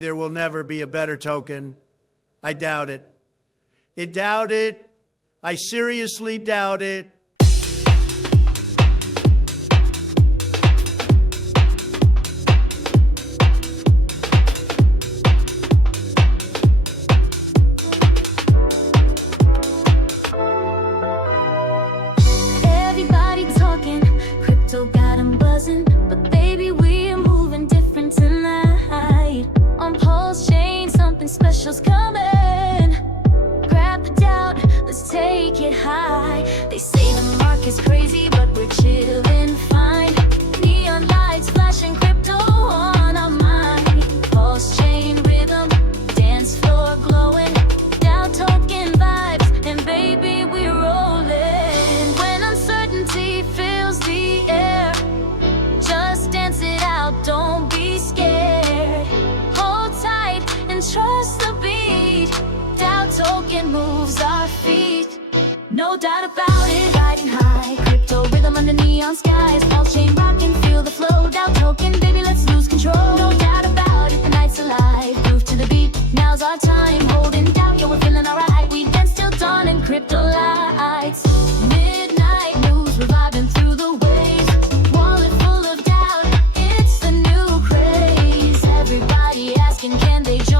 There will never be a better token. I doubt it. Doubt it. I seriously doubt it. Everybody talking, crypto got 'em buzzing, but baby, we're moving different tonight. On PulseChain, something special's coming. Grab the doubt, let's take it high. They say the market's crazy, but we're chilling fine. Neon lights flashing, crypto on our mind. PulseChain rhythm, dance floor glowing, DOUBT token vibes, and baby, we're rolling. When uncertainty fills the air, just dance it out, don't be scared. Hold tight and trust the beat. DOUBT token moves our feet. No doubt about it, riding high. Crypto rhythm under neon skies. PulseChain rockin', feel the flow. DOUBT token, baby, let's lose control. No doubt about it, the night's alive. Groove to the beat, now's our time. Holding down, yeah, we're feeling alright. We dance till dawn in crypto lights. Midnight news, we're vibing through the waves. Wallet full of doubt, it's the new craze. Everybody asking, can they join?